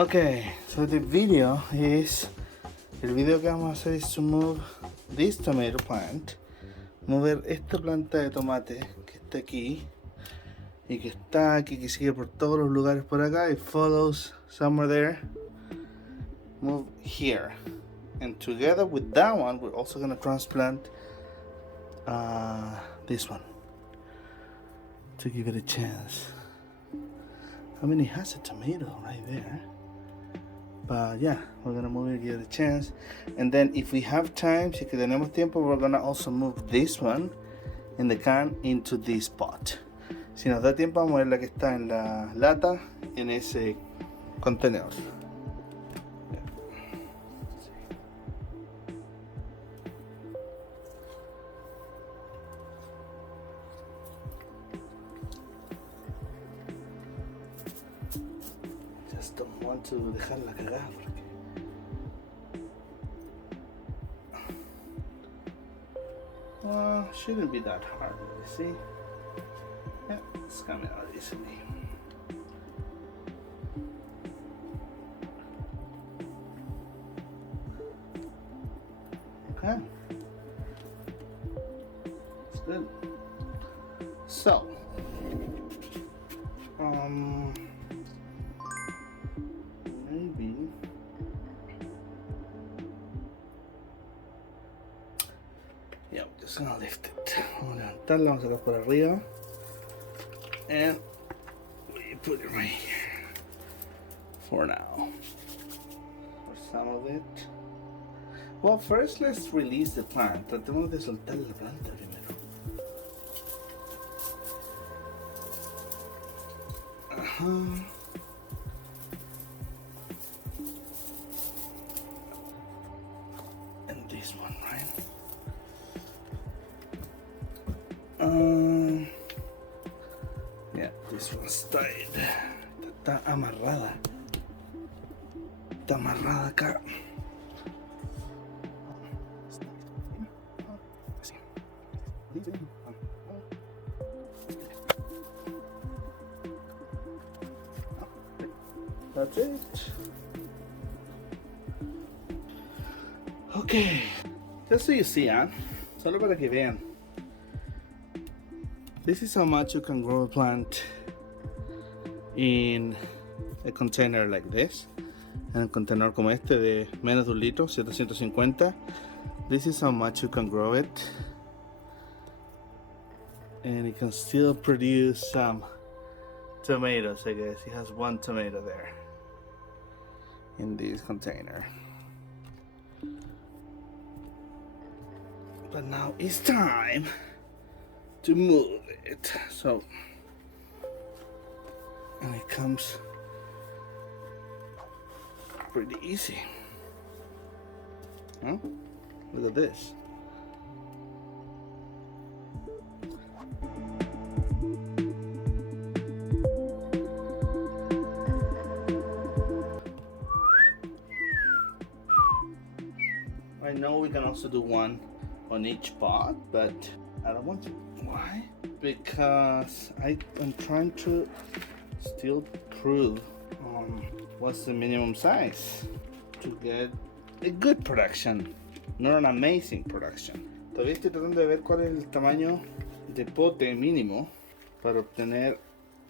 Okay, so the video is, el video que vamos a hacer es to move this tomato plant, mover esta planta de tomate que está aquí y que está aquí, que sigue por todos los lugares por acá. It follows somewhere there. Move here, and together with that one, we're also gonna transplant this one to give it a chance. I mean, it has a tomato right there. But yeah, we're gonna move it, give it a chance. And then if we have time, si que tenemos tiempo, we're gonna also move this one in the can into this pot. Si nos da tiempo, vamos a ver la que está en la lata, en ese contenedor. Just don't want to dejarla cagada porque shouldn't be that hard, you see? Yeah, it's coming out easily. Okay, it's good. So, maybe yeah, we're just gonna lift it. Vamos a levantarla, vamos a sacar por arriba, and we put it right here for now. For some of it. Well, first let's release the plant. Tratemos de soltar la planta primero. And this one, right? Yeah, this one's tied. Está amarrada. Está amarrada acá. That's it. Okay, just so you see, solo para que vean. This is how much you can grow a plant in a container like this. En un contenedor como este de menos de un litro, 750. This is how much you can grow it. And it can still produce some tomatoes, I guess. It has one tomato there in this container. But now it's time to move it. So, and it comes pretty easy. Huh? Look at this. I know we can also do one on each pot, but I don't want to. Why? Because I'm trying to still prove what's the minimum size to get a good production, not an amazing production. Todavía estoy tratando de ver cuál es el tamaño de pote mínimo para obtener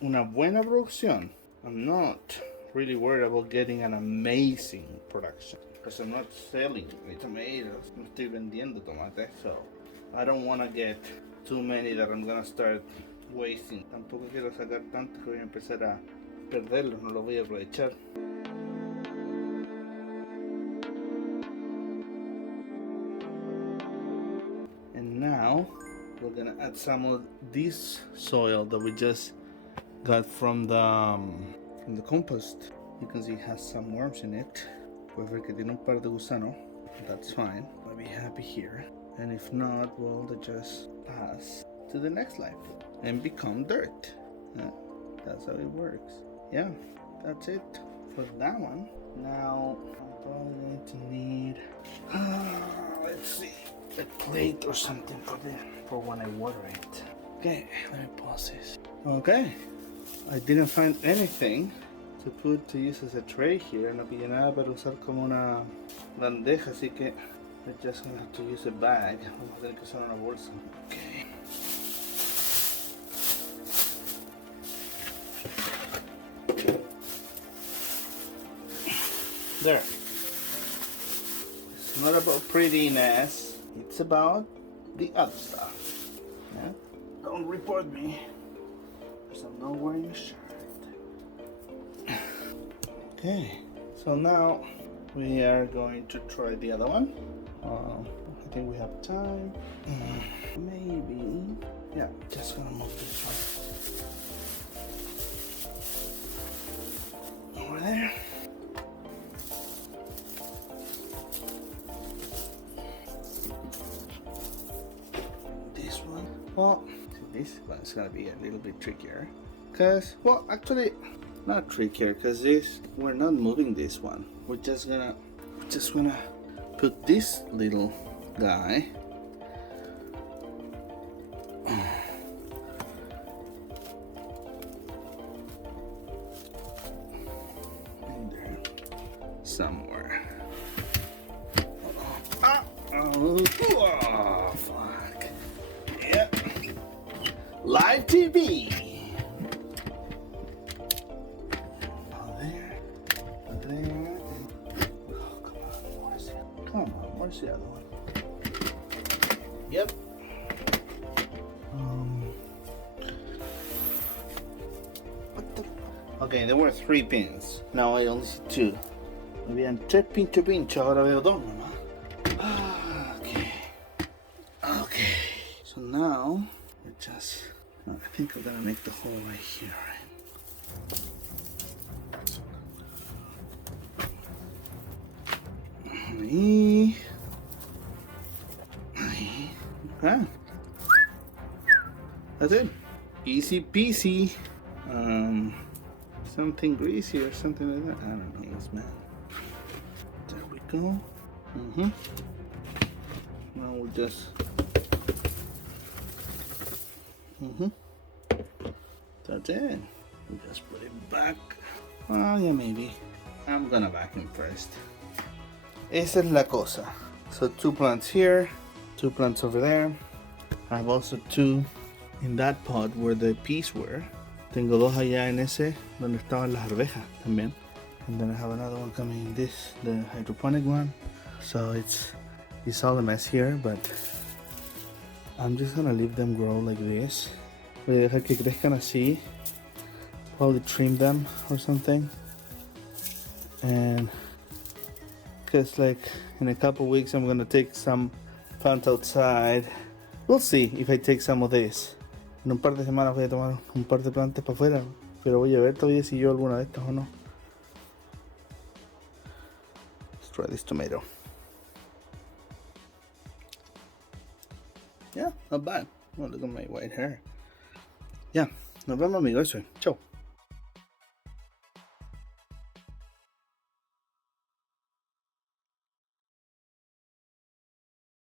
una buena producción. I'm not really worried about getting an amazing production because I'm not selling my tomatoes. No estoy vendiendo tomates, so I don't want to get too many that I'm gonna start wasting. Tampoco quiero sacar tanto que voy a empezar a perderlos, no los voy a aprovechar. And now we're gonna add some of this soil that we just got from the compost. You can see it has some worms in it. Puedes ver que tiene un par de gusanos. That's fine. I'll be happy here. And if not, well, they just pass to the next life and become dirt. That's how it works. Yeah, that's it for that one. Now I'm probably going to need let's see, a plate or something for when I water it. Okay, let me pause this. Okay, I didn't find anything to use as a tray here. No pide nada para usar como una bandeja, así que we're just gonna have to use a bag. Vamos a tener que usar una bolsa. Okay. There. It's not about prettiness. It's about the other stuff. Yeah? Don't report me, because I'm not wearing a shirt. Okay, so now we are going to try the other one. I think we have time. Maybe. Yeah, just gonna move this one over there. This one. Well, this one's gonna be a little bit trickier. Because, well, actually, not trickier, because this, we're not moving this one. We're just gonna put this little guy in there somewhere. Oh, fuck. Yep. Live TV. Where's the other one? Yep. What the? Okay, there were 3 pins. Now I only see 2. Habían 3 pincho. Ahora veo 2 nomás. Okay. Okay. So now we just. I think I'm gonna make the hole right here, right? Okay. That's it. Easy peasy. Something greasy or something like that. I don't know, man. There we go. Now we'll just. That's it. We just put it back. Oh yeah, maybe. I'm gonna vacuum first. Esa es la cosa. So 2 plants here, 2 plants over there. I have also 2 in that pot where the peas were. Tengo 2 allá en ese donde estaban las arvejas también. And then I have another one coming in this, the hydroponic one. So it's all a mess here, but I'm just gonna leave them grow like this. Voy a dejar que crezcan así. Probably trim them or something. And because like in a couple weeks I'm gonna take some plants outside. We'll see if I take some of this. En un par de semanas voy a tomar un par de plantas para afuera, pero voy a ver todavía si yo alguna de estas o no. Let's try this tomato. Yeah, not bad. Oh, look at my white hair. Yeah, nos vemos amigos. Chao.